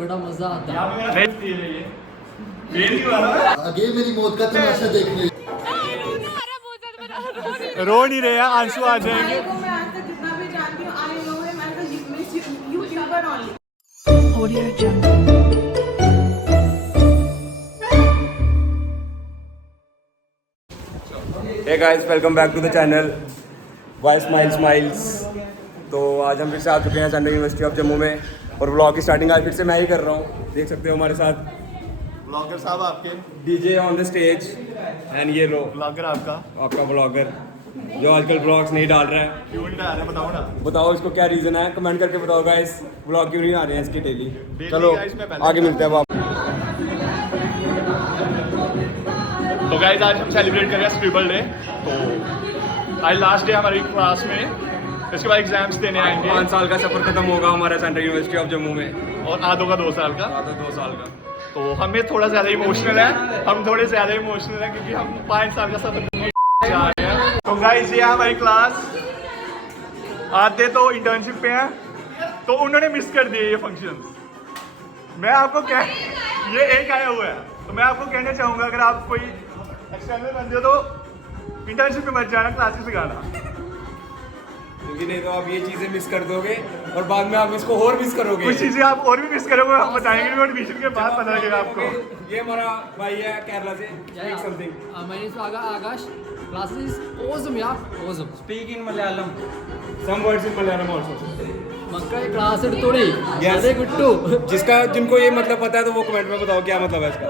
बड़ा मजा आता है। आगे मेरी मौत का तमाशा देखने रो नहीं रहे हैं, आंसू आ जाएंगे। मैं आज तक जितना भी जानती हूँ, I know him as a youtuber only. Audio Jungle. Hey guys, welcome back to the channel why smile smiles. तो आज हम फिर से आ चुके हैं सेंट्रल यूनिवर्सिटी ऑफ जम्मू में और व्लॉग की स्टार्टिंग आज फिर से मैं ही कर रहा हूँ। देख सकते हो हमारे साथ ब्लॉगर साहब आपके DJ on the stage and ये लो ब्लॉगर आपका ब्लॉगर जो आजकल ब्लॉग्स नहीं डाल रहा है। क्यों नहीं आ रहे बताओ ना। बताओ इसको क्या रीज़न है, कमेंट करके बताओ गाइस। ब्लॉग क्यों नहीं आ रहे हैं इसके डेली। चलो guys, मैं पहले आगे मिलते हैं आप। तो गाइस आज हम सेलिब्रेट कर रहे हैं स्क्रिबल डे। तो आज लास्ट डे हमारी क्लास में, इसके बाद एग्जाम्स देने आएंगे। 5 साल का सफर खत्म होगा हमारा सेंट्रल यूनिवर्सिटी ऑफ जम्मू में और आधों का 2 साल का। 2 साल का। तो हमें थोड़ा ज़्यादा इमोशनल है, हम थोड़े ज़्यादा इमोशनल है क्योंकि हम 5 साल का सफर जा रहे हैं। तो गाइस ये है हमारी क्लास। आधे तो इंटर्नशिप पे हैं, तो उन्होंने मिस कर दिए ये फंक्शन। मैं आपको ये एक आया हुआ है, तो मैं आपको कहना चाहूँगा अगर आप कोई एक्सटर्नल बंदे हो तो इंटर्नशिप पे मत जाना, क्लासेस सिखाना। क्योंकि नहीं तो आप ये चीज़ें मिस कर दोगे और बाद में आप इसको और मिस करोगे। कुछ चीज़ें आप और भी मिस करोगे, हम बताएंगे भी एडमिशन के बाद पता लगेगा आपको। ये हमारा भाई है केरला से। Something My name is Akash. Class is awesome, yeah, awesome. Speak in Malayalam, some words in Malayalam also. मक्का क्लास थोड़ी Yes. अरे गुट्टू जिनको ये मतलब पता है तो वो कमेंट में बताओ क्या मतलब है इसका।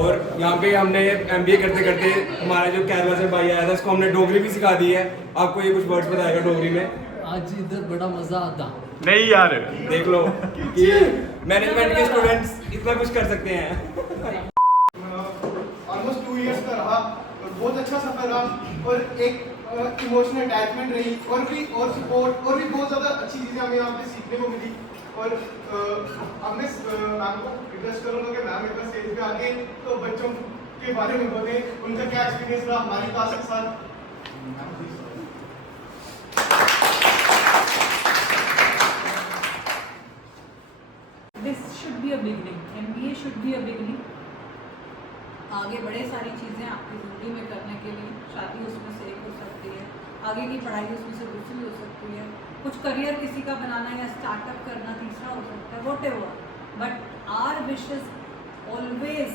और यहाँ पे हमने MBA करते करते हमारा जो केरला से भाई आया था उसको हमने डोगरी भी सिखा दी है। आपको ये कुछ वर्ड्स बताएगा डोगरी में। आज इधर बड़ा मजा आता। नहीं यार, देख लो कि मैनेजमेंट के स्टूडेंट्स इतना कुछ कर सकते हैं। ऑलमोस्ट 2 इयर्स का रहा और बहुत अच्छा सफर रहा और एक इमोशनल अटैचमेंट रही और सपोर्ट और भी बहुत ज़्यादा अच्छी चीज़ें हमें यहाँ पे सीखने को मिली। और अब मैं मैम को रिक्वेस्ट करूँगा कि मैम एक बार स्टेज पे आके तो बच्चों के बारे में बोले, उनका क्या एक्सपीरियंस रहा हमारी क्लास के साथ। This should be a beginning. MBA should be a beginning. आगे बड़े सारी चीज़ें आपकी ज़िंदगी में करने के लिए, शादी उसमें से एक हो सकती है, आगे की पढ़ाई उसमें से दूसरी हो सकती है, कुछ करियर किसी का बनाना या स्टार्टअप करना तीसरा हो सकता है, whatever. But our wishes always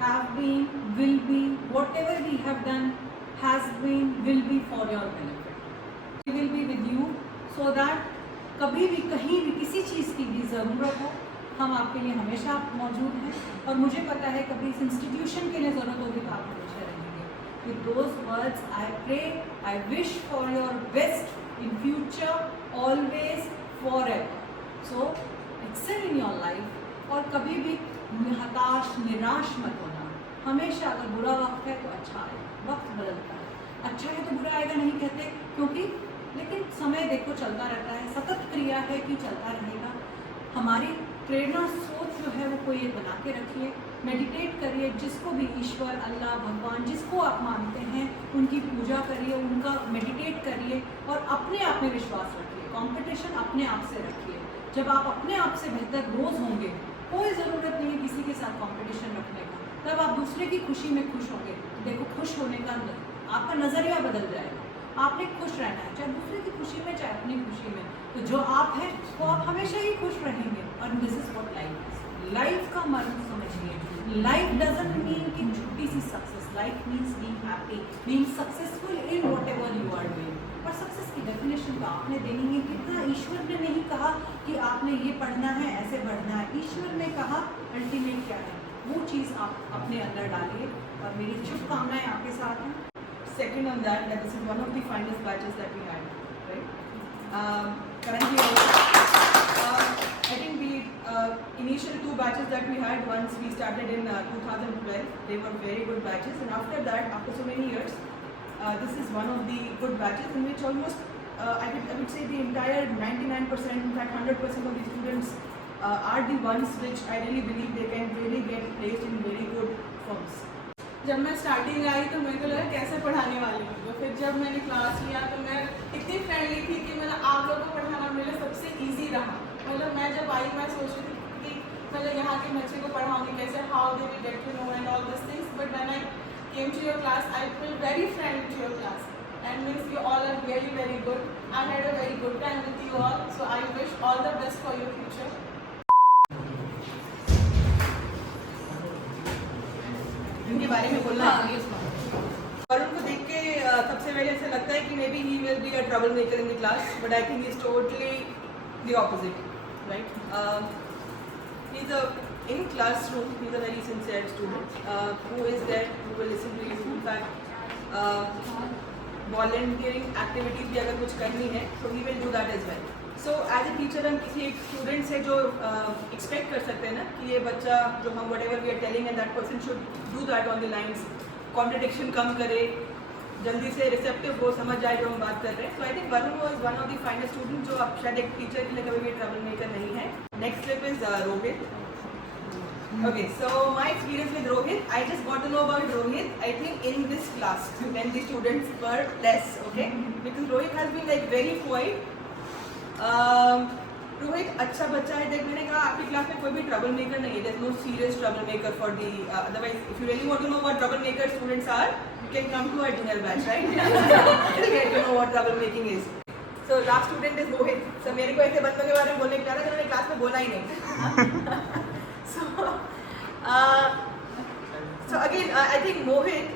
have been, will be, whatever we have done has been, will be for your benefit. We will be with you so that कभी भी कहीं भी किसी चीज़ की भी ज़रूरत हो, हम आपके लिए हमेशा मौजूद हैं। और मुझे पता है कभी इस इंस्टीट्यूशन के लिए ज़रूरत होगी तो आप हमेशा रहेंगे। With those words I pray, I wish for your best in future, always, forever. So excel in your life और कभी भी हताश निराश मत होना। हमेशा अगर बुरा वक्त है तो अच्छा आएगा, वक्त बदलता है, अच्छा है तो बुरा आएगा नहीं कहते, क्योंकि लेकिन समय देखो चलता रहता है, सतत क्रिया है कि चलता रहेगा। हमारी प्रेरणा सोच जो है वो कोई एक बना के रखिए, मेडिटेट करिए, जिसको भी ईश्वर, अल्लाह, भगवान जिसको आप मानते हैं उनकी पूजा करिए, उनका मेडिटेट करिए और अपने आप में विश्वास रखिए। कंपटीशन अपने आप से रखिए। जब आप अपने आप से बेहतर रोज़ होंगे, कोई ज़रूरत नहीं है किसी के साथ कंपटीशन रखने का, तब आप दूसरे की खुशी में खुश होंगे। देखो खुश होने का आपका नज़रिया बदल जाएगा। आपने खुश रहना है, चाहे दूसरे की खुशी में चाहे अपनी खुशी में, तो जो आप हैं वो आप हमेशा ही खुश रहेंगे। और this is what life is. Life का मर्म समझिए, लाइफ डजंट मीन कि छोटी सी success, life means being happy, being successful in whatever you are doing. और सक्सेस की डेफिनेशन तो आपने देनी है। कितना ईश्वर ने नहीं कहा कि आपने ये पढ़ना है, ऐसे बढ़ना है। ईश्वर ने कहा अल्टीमेट क्या है, वो चीज़ आप अपने अंदर डालिए। और मेरी शुभकामनाएं आपके साथ हैं। Second on that this is one of the finest batches that we had, right? Currently, I think the initial 2 batches that we had, once we started in 2012, they were very good batches, and after that, after so many years, this is one of the good batches in which almost I would say the entire 99%, in fact 100% of the students are the ones which I really believe they can really get placed in very good firms. जब मैं starting I तो मेरे को लगा कैसे पढ़ाने वाली हूँ, तो फिर जब मैंने क्लास लिया तो मैं इतनी फ्रेंडली थी कि मतलब आप लोगों को पढ़ाना मेरे लिए सबसे इजी रहा। मतलब मैं जब आई मैं सोच रही थी कि मतलब यहाँ के बच्चे को पढ़ाऊंगी कैसे, how they will get to know and all this things, but when I came to your class I feel very friendly to your class and means you all are very very good. I had a very good time with you all, so I wish all the best for your future. इनके बारे में बोलना है और उनको देख के सबसे पहले ऐसा लगता है कि may be he will be a trouble maker in the class, but I think is totally the opposite, right? He is in classroom he is a very sincere student who is there, who will listen to you. In fact volunteering activities भी अगर कुछ करनी है so he will do that as well. So as a teacher हम किसी एक student से जो expect कर सकते हैं ना कि ये बच्चा जो हम whatever we are telling and that person should do that on the lines, contradiction कम करे, जल्दी से रिसेप्टिव हो, समझ जाए जो हम बात कर रहे हैं. So I think Varun was one of the finest students जो अब शायद एक टीचर के लिए कभी भी ट्रबल मेकर नहीं है. Next slip is Rohit. Okay, so my experience with Rohit, I just got to know about Rohit, I think in this class, when the students were less, okay? Because Rohit has been like very quiet. Rohit अच्छा बच्चा है. देख मैंने कहा आपकी class में कोई भी ट्रबल मेकर नहीं है. There's no serious trouble maker for the, otherwise if you really want to know what trouble maker students are, you can come to our junior batch, right? You'll get to know what trouble making is. So last student is Rohit. So मेरे को ऐसे बंदों के बारे में बोलने के लिए जिन्होंने क्लास में बोला ही नहीं. So again, I think Mohit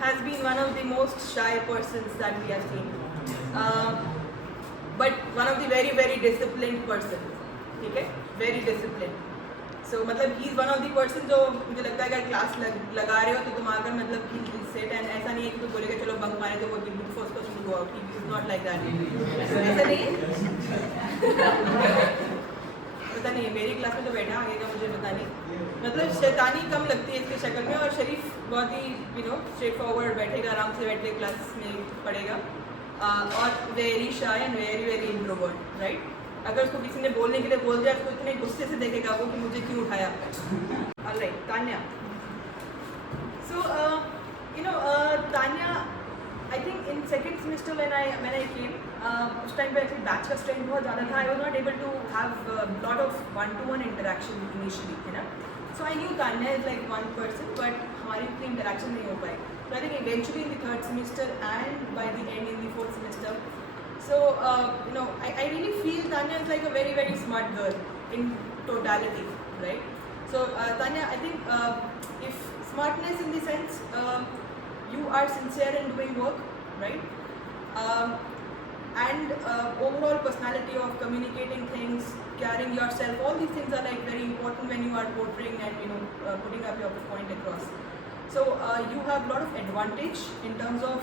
has been one of the most shy persons that we have seen, but one of the very very disciplined person. ठीक है, very disciplined. So मतलब he is one of the person जो मुझे लगता है अगर class लगा रहे हो तो तुम आकर मतलब he will sit and ऐसा नहीं है कि तुम बोलेगा चलो बंक मारे तो वो will be the first person to go out. He is not like that. ऐसा नहीं है. पता नहीं है मेरी क्लास में तो बैठा आगे का मुझे पता नहीं, मतलब शैतानी कम लगती है इसकी शक्ल में और शरीफ बहुत ही स्ट्रेट फॉरवर्ड बैठेगा, आराम से बैठ के क्लास में पढ़ेगा और very shy and very very introvert, right? अगर उसको किसी ने बोलने के लिए बोल दिया तो इतने गुस्से से देखेगा वो कि मुझे क्यों उठाया आपने. Alright, Tanya. So Tanya I think in second semester when I came, उस टाइम पे एक्चुअली बैच का स्ट्रेंथ बहुत ज़्यादा था. I was not able to have lot of one-to-one interaction initially, है ना. So I knew Tanya is like one person, but हमारी इतनी interaction नहीं हो पाई. So I think eventually in the third semester and by the end in the fourth semester, so I really feel Tanya is like a very very smart girl in totality, right? So Tanya, I think if smartness in the sense you are sincere in doing work, right? And overall personality of communicating things, carrying yourself, all these things are like very important when you are portraying and putting up your point across. So you have a lot of advantage in terms of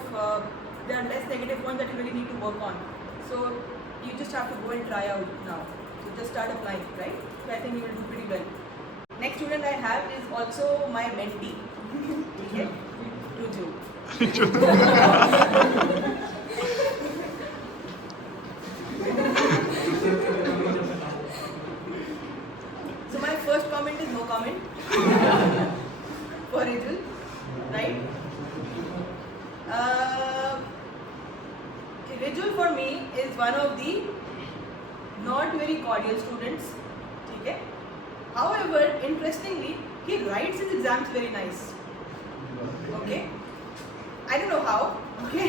there are less negative points that you really need to work on. So you just have to go and try out now. So just start applying, right? So I think you will do pretty well. Next student I have is also my mentee. Okay? Ruju. So my first comment is no comment for Ruju, right? Ruju for me is one of the not very cordial students. ठीक है? However, interestingly, he writes his exams very nice. Okay, I don't know how. Okay,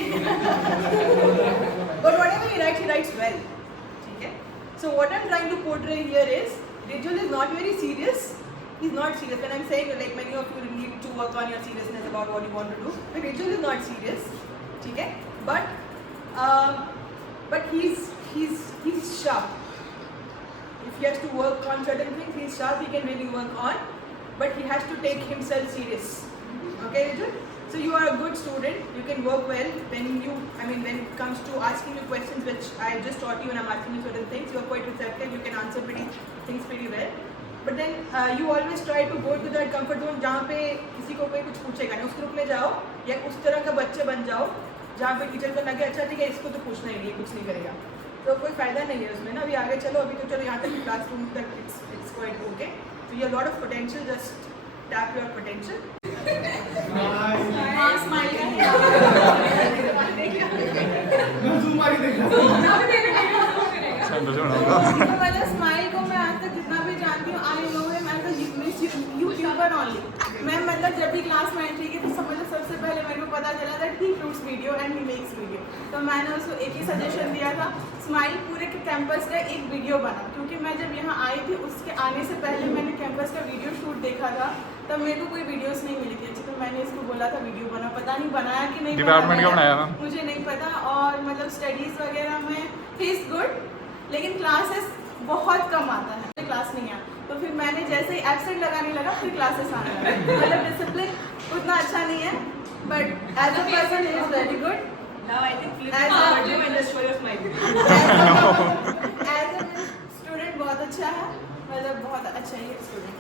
but whatever he writes well. Okay, so what I'm trying to portray here is Rijul is not very serious. He's not serious. When I'm saying like many of you need to work on your seriousness about what you want to do, but Rijul is not serious. Okay, but he's sharp. If he has to work on certain things, he's sharp. He can really work on, but he has to take himself serious. Okay, Rijul? So you are a good student. You can work well when it comes to asking you questions, which I just taught you, and I'm asking you certain things. You are quite receptive. You can answer things pretty well. But then you always try to go to that comfort zone जहाँ पे किसी को कोई कुछ पूछेगा नहीं, उस group में जाओ या उस तरह का बच्चे बन जाओ जहाँ पे टीचर को लगे अच्छा ठीक है इसको तो पूछना ही नहीं, कुछ नहीं करेगा, तो कोई फायदा नहीं है उसमें ना. अभी आगे चलो, अभी तो चलो यहाँ तक क्लासरूम तक it's quite okay. So you have a lot of potential. Just tap your potential. हाँ, smile का zoom आ के देखना. मतलब स्माइल को मैं आज तक जितना भी जानती हूँ, I know him and he makes video. तो मैंने उसको एक ही सजेशन दिया था, स्माइल पूरे के कैंपस का एक वीडियो बना, क्योंकि मैं जब यहाँ आई थी उसके आने से पहले मैंने कैंपस का वीडियो शूट देखा था, तब मेरे को कोई वीडियोस नहीं मिली थी अच्छी, तो मैंने इसको बोला था वीडियो बना, पता नहीं बनाया कि नहीं डिपार्टमेंट का बनाया ना? मुझे नहीं पता। और मतलब स्टडीज़ वगैरह में ही इज़ गुड, लेकिन क्लासेस बहुत कम आता है, क्लास नहीं आया। तो फिर मैंने जैसे ही एब्सेंट लगाने लगा फिर क्लासेस आने लगा। मतलब डिसिप्लिन उतना अच्छा नहीं है, but as a person it is very good. Now I think flip As a- forward you and just show your smile. As a student बहुत अच्छा है, मतलब बहुत अच्छा ही स्टूडेंट।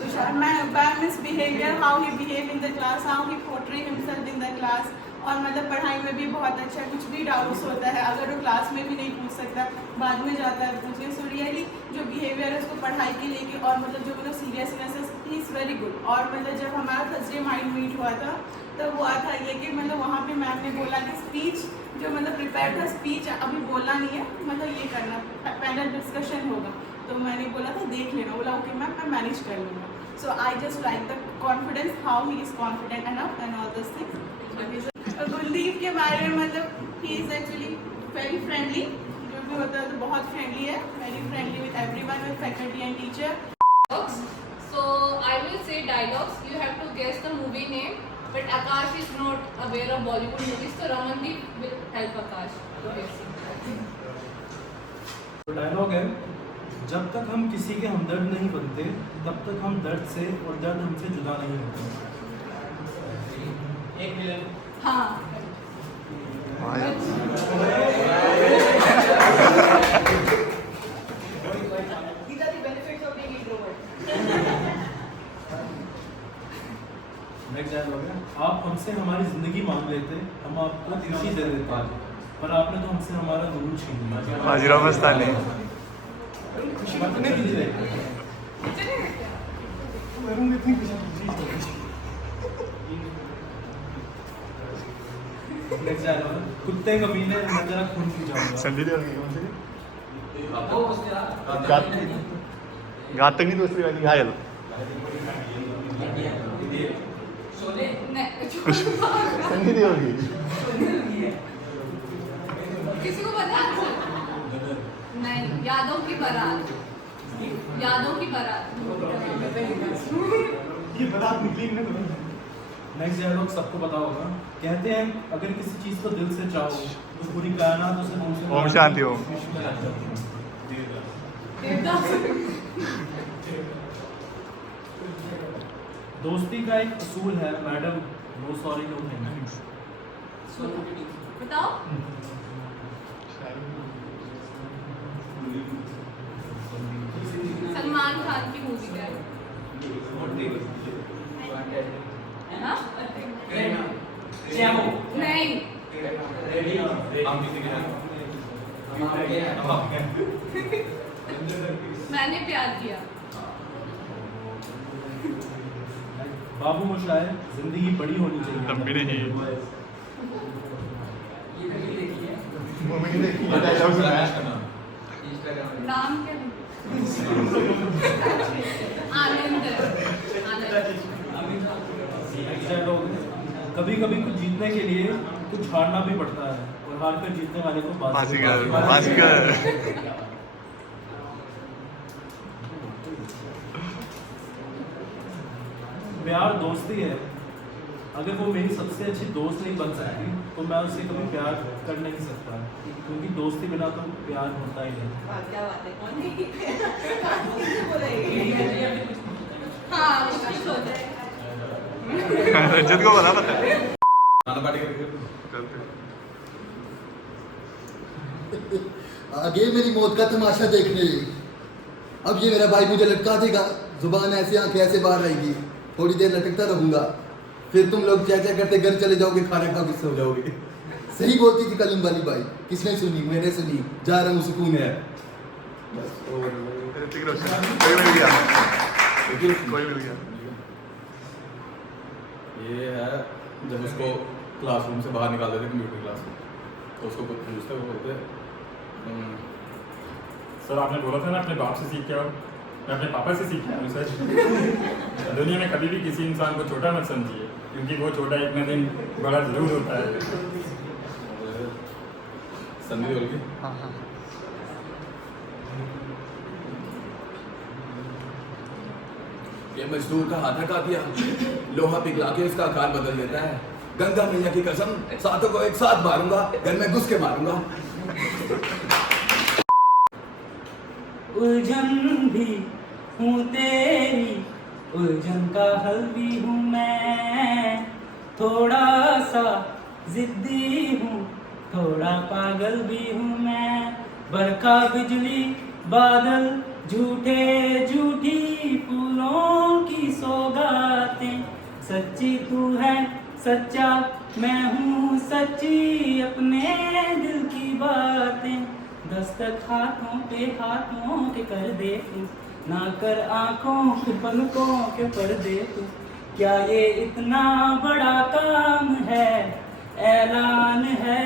तुषार मैं misbehaviour, how he behave in the class, how he portray himself in the class, और मतलब पढ़ाई में भी बहुत अच्छा है, कुछ भी डाउट्स होता है अगर वो क्लास में भी नहीं पूछ सकता बाद में जाता है पूछने। सो रियली जो बिहेवियर है उसको पढ़ाई के लेके और मतलब जो मतलब सीरियसनेस है ही इज़ वेरी गुड। और मतलब जब हमारा थर्सडे माइंड मीट हुआ था तो हुआ था ये कि मतलब वहाँ पे मैम ने बोला कि स्पीच जो मतलब प्रिपेयर था, स्पीच अभी बोलना नहीं है, मतलब ये करना पैनल डिस्कशन होगा। तो मैंने बोला था देख लेना, बोला ओके मैम मैं मैनेज कर लूँगा। So I just like the confidence, how he is confident enough and all this things. Kuldeep के बारे में मतलब he is actually very friendly, जो भी होता है तो बहुत फ्रेंडली है, very friendly with everyone, with faculty and teacher. So I will say dialogues. You have to guess the movie name. But Akash is not aware of Bollywood movies, so Ramandeep will help Akash to guess. तो dialogue है, जब तक हम किसी के हमदर्द नहीं बनते तब तक हम दर्द से और दर्द हमसे जुदा नहीं होते। हाँ These are the benefits of being introvert. Next dialogue है, आप हमसे हमारी ज़िंदगी मांग लेते, हम आपको खुशी दे देते, पर आपने तो हमसे हमारा गुरूर छीन लिया। बाजीराव मस्तानी। नहीं दे। नेक्स्ट डायलॉग है, कुत्ते कमीने मैं तेरा खून पी जाऊंगा। संधि देओल की कौन सी? घातक नहीं दूसरी वाली घायल। संधि देओल की। किसी को पता आंसर? नहीं, यादों की बारात। यादों की बारात। ये बात निकली ना तो नेक्स्ट डायलॉग सबको पता होगा, कहते हैं अगर किसी चीज़ को दिल से चाहो तो पूरी कायनात उसे दूसरे ओम शांति ओम। दोस्ती का एक असूल है madam, no sorry no thanks. बताओ। सलमान खान की मूवी का है। हाँ? नहीं। मैंने प्यार किया। बाबू मोशाय, जिंदगी बड़ी होनी चाहिए। लंबी नहीं। नाम क्या है? आनंद। कभी कभी कुछ जीतने के लिए कुछ हारना भी पड़ता है, और हार कर जीतने वाले को बाजीगर। प्यार दोस्ती है, अगर वो मेरी सबसे अच्छी दोस्त नहीं बन सकती तो मैं उससे कभी प्यार कर नहीं सकता, क्योंकि दोस्ती बिना तो प्यार होता ही नहीं। क्या बात है, कौन नहीं? हाँ, मुश्किल हो जाए। रंजित को पता है। आगे मेरी मौत का तमाशा देखने। अब ये मेरा भाई मुझे लटका देगा, जुबान ऐसे आंखें ऐसे बाहर रहेगी, थोड़ी देर लटकता रहूंगा, फिर तुम लोग चह करते घर चले जाओगे, खाना खा के सो जाओगे। सही बोलती थी कलम वाली बाई, किसने सुनी? मैंने सुनी। जा रहा हूँ, सुकून है। बस और कोई मिल गया। कोई मिल गया। ये है जब उसको क्लासरूम से बाहर निकाल देते कंप्यूटर क्लास में, तो उसको कुछ पूछते वो बोलते सर आपने बोला था ना अपने बाप से सीख के आओ, मैं अपने पापा से सीख रहा हूँ सर। दुनिया में कभी भी किसी इंसान को छोटा मत समझिए, क्योंकि वो छोटा एक न दिन बड़ा जरूर होता है। समझी बोलिए। हाँ हाँ। ये मजदूर का हाथ हटा दिया, लोहा पिघला के इसका आकार बदल देता है। गंगा मैया की कसम, सातों को एक साथ मारूंगा, घर में घुस के मारूंगा। उलझन भी हूँ तेरी, उलझन का हल भी हूँ मैं। थोड़ा सा जिद्दी हूँ, थोड़ा पागल भी हूँ मैं। बरखा बिजली बादल, झूठे झूठी फूलों की सौगातें। सच्ची तू है सच्चा, मैं हूँ सच्ची, अपने दिल की बातें। दस्तक हाथों के कर दे तू, ना कर आंखों के पलकों के पर्दे तू। क्या ये इतना बड़ा काम है, ऐलान है।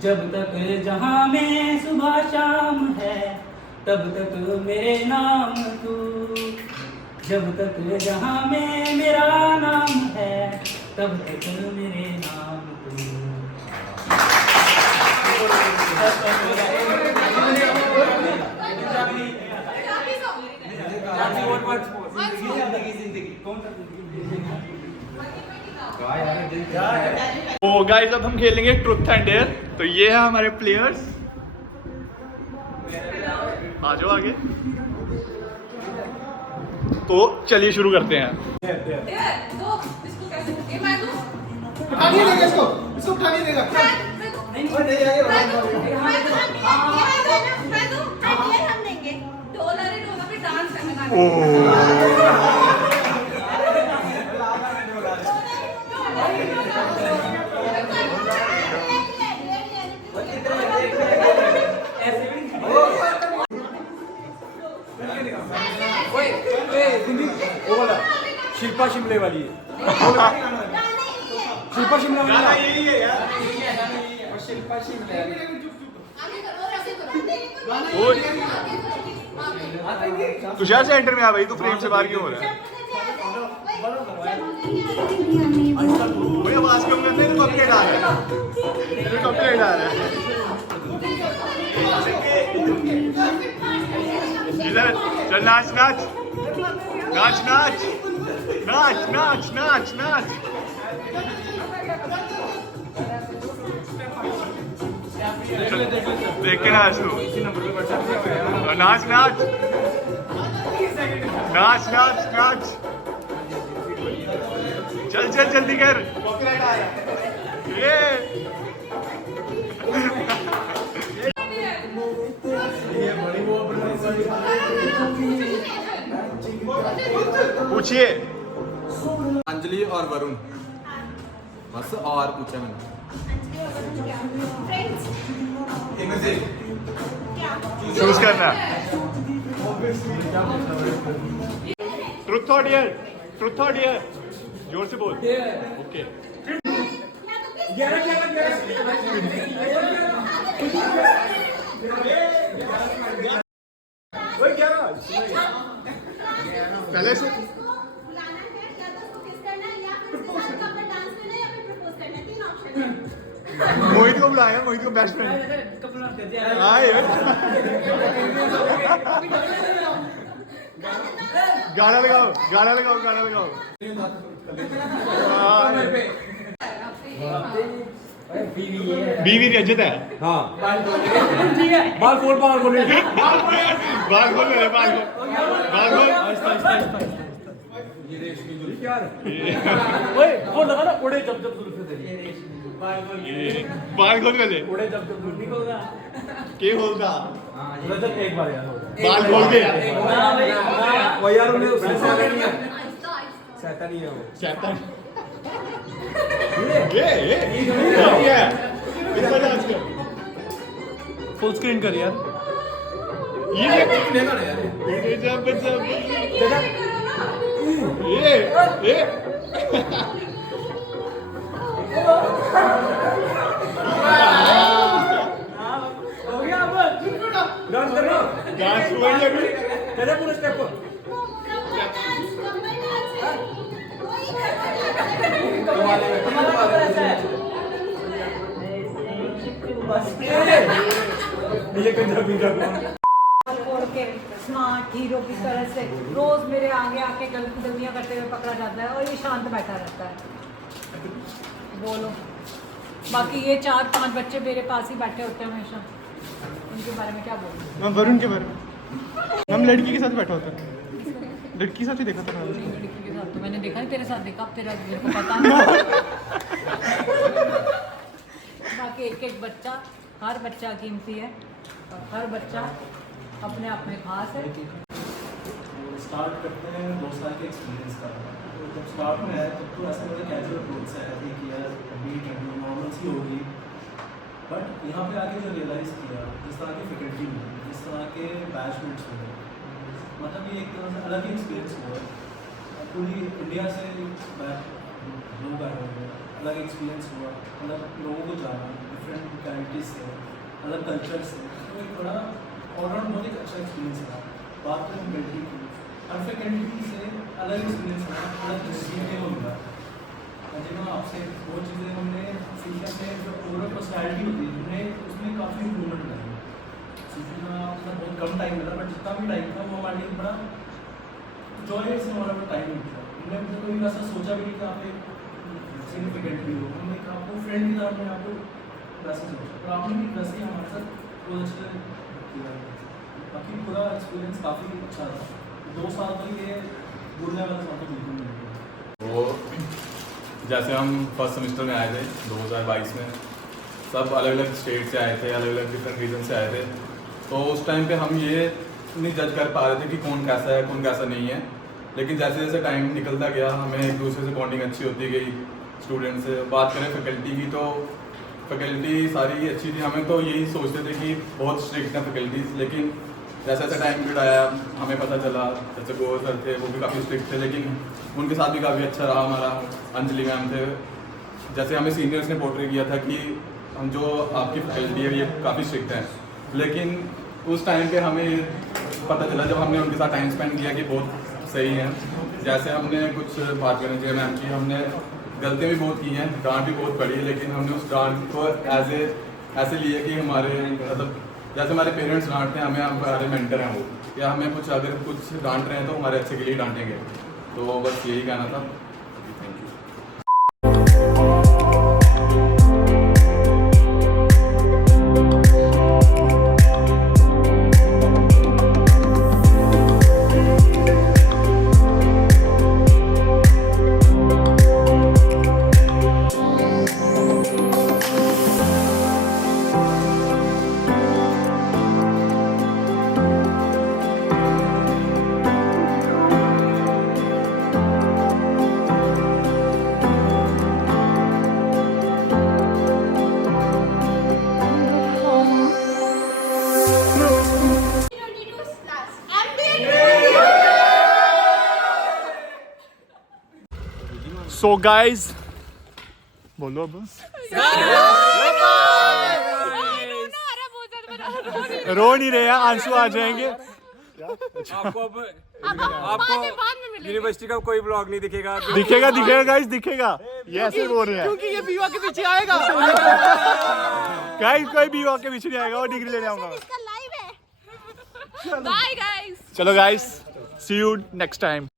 जब तक जहां में सुबह शाम है, तब तक मेरे नाम तू। जब तक जहां में मेरा नाम है, तब तक मेरे नाम तू। तो गाइस अब हम खेलेंगे ट्रुथ एंड डेयर। तो ये है हमारे प्लेयर्स, आ जाओ आगे। तो चलिए शुरू करते हैं। उठा नहीं देगा इसको उठा नहीं देगा। शिल्पा शिमले वाली है। शिल्पा शिमले वाली यही है यार। शिल्पा शिमले तुषार सेंटर में आ भाई, तू फ्रेम से बाहर क्यों हो रहा है? आवाज कम करते हैं, कॉपीराइट आ रहा है, कॉपीराइट आ रहा है। इधर चल, नाच नाच नाच नाच नाच नाच नाच नाच। देख के नाच तू, नाच नाच नाच नाच नाच। चल चल जल्दी कर। ये पूछिए। अंजलि और वरुण, बस और पूछा मैंने। चूज करना। ट्रुथ और डेयर, ट्रुथ और डेयर, जोर से बोल। ओके। पहले से मोहित को बुलाया, मोहित को बेस्ट फ्रेंड। हाँ यार, गाना लगाओ गाना लगाओ गाना लगाओ। बीवी रजत है। हाँ बाल खोल बाल खोल बाल खोल रहे, बाल खोल बाल खोल। क्या ओए वो लगा ना, उड़े जब जब जुल्फे तेरी। बाल खोल पहले, उड़े जब जब जुल्फे होगा के होगा। रजत एक बार यार बाल खोल के वो यार उन्हें उसने शैतानी है, शैतानी है वो, शैतान। ये क्या है? कितना डांस कर, फुल स्क्रीन कर यार। ये जब जब ये हो गया अब डांस कर रहा डांस हुआ ही अभी तेरे पूरे स्टेप को ये पंजाबी का छोड़ के स्मार्ट हीरो की तरह से रोज मेरे आगे आके गलतियां करते हुए पकड़ा जाता है और ये शांत बैठा रहता है। बोलो बाकी ये 4-5 बच्चे मेरे पास ही बैठे होते हैं हमेशा, उनके बारे में क्या बोलूं? मैम वरुण के बारे में हम लड़की के साथ बैठा होता है, लड़की के साथ ही देखा था मैम। लड़की के साथ तो मैंने देखा नहीं, तेरे साथ देखा, तेरा मेरे को पता नहीं। बाकी एक बच्चा, हर बच्चा कीमती है और हर बच्चा अपने आप में खास है। स्टार्ट करते हैं 2 साल के एक्सपीरियंस का। तो जब स्टार्ट में आया तब तो ऐसा मुझे कैजुअल अप्रोच से आया कि यार अभी नॉर्मल सी होगी, बट यहाँ पे आके जो रियलाइज़ किया जिस तरह की फैकल्टी मिली, जिस तरह के बैचमेट्स मिले, मतलब ये एक तरह से अलग ही एक्सपीरियंस हुआ। पूरी इंडिया से लोग आए हुए, अलग एक्सपीरियंस हुआ, अलग लोगों को जाना, डिफरेंट कैलिटीज से, अलग कल्चर से, तो एक बड़ा ऑलराउंड बहुत एक अच्छा एक्सपीरियंस रहा। बात करें फैकल्टी की, हर फैकल्टी से अलग एक्सपीरियंस रहा, अलग सीखने को मिला। जिन्होंने आपसे वो चीज़ें हमने सीखने से जो ओवरऑल पर्सनैलिटी होती है हमने उसमें काफ़ी इम्प्रूवमेंट करी। सीखना मतलब बहुत कम टाइम मिला, बट जितना भी टाइम था वो हमारे लिए बड़ा जॉयस हमारा टाइम मिलता है। हमने मतलब कोई वैसा सोचा भी नहीं कि आप एक सिग्निफिकेंट भी हो, हमने आपको फ्रेंड की तरह हमने आपको वैसे सोचा, और आपने भी वैसे ही हमारे साथ बहुत अच्छे किया। बाकी पूरा एक्सपीरियंस काफ़ी अच्छा था। 2 साल तो ये भूलने वाला साल तो बिल्कुल नहीं। वो जैसे हम फर्स्ट सेमेस्टर में आए थे 2022 में, सब अलग अलग स्टेट से आए थे, अलग अलग डिफरेंट रीजन से आए थे, तो उस टाइम पे हम ये नहीं जज कर पा रहे थे कि कौन कैसा है कौन कैसा नहीं है। लेकिन जैसे जैसे टाइम निकलता गया हमें एक दूसरे से बॉन्डिंग अच्छी होती गई। स्टूडेंट से बात करें फैकल्टी की, तो फैकल्टी सारी अच्छी थी। हमें तो यही सोचते थे कि बहुत स्ट्रिक्ट हैं फैकल्टीज, लेकिन जैसे जैसे टाइम पीरियड आया हमें पता चला, जैसे गोवर सर थे वो भी काफ़ी स्ट्रिक्ट थे, लेकिन उनके साथ भी काफ़ी अच्छा रहा हमारा। अंजलि मैम थे, जैसे हमें सीनियर्स ने पोर्ट्रे किया था कि हम जो आपकी फैकल्टी है ये काफ़ी स्ट्रिक्ट हैं, लेकिन उस टाइम पे हमें पता चला जब हमने उनके साथ टाइम स्पेंड किया कि बहुत सही है। जैसे हमने कुछ बात करनी चाहिए मैम की, हमने गलतियाँ भी बहुत की हैं, डांट भी बहुत पड़ी है, लेकिन हमने उस डांट को ऐसे लिए कि हमारे मतलब जैसे हमारे पेरेंट्स डांटते हैं हमें, हमारे मेंटर हैं वो, या हमें कुछ अगर कुछ डांट रहे हैं तो हमारे अच्छे के लिए डांटेंगे। तो बस यही कहना था। Thank you. सो गाइज बोलो अब। रो नहीं रहे हैं, आंसू आ जाएंगे। आपको यूनिवर्सिटी का कोई ब्लॉग नहीं दिखेगा। दिखेगा गाइज, दिखेगा। ये ऐसे बोल रहे हैं क्योंकि ये बीवा के पीछे आएगा। गाइज कोई भी के पीछे नहीं आएगा, वो डिग्री लेने आऊंगा। Bye guys. चलो guys, see you next time.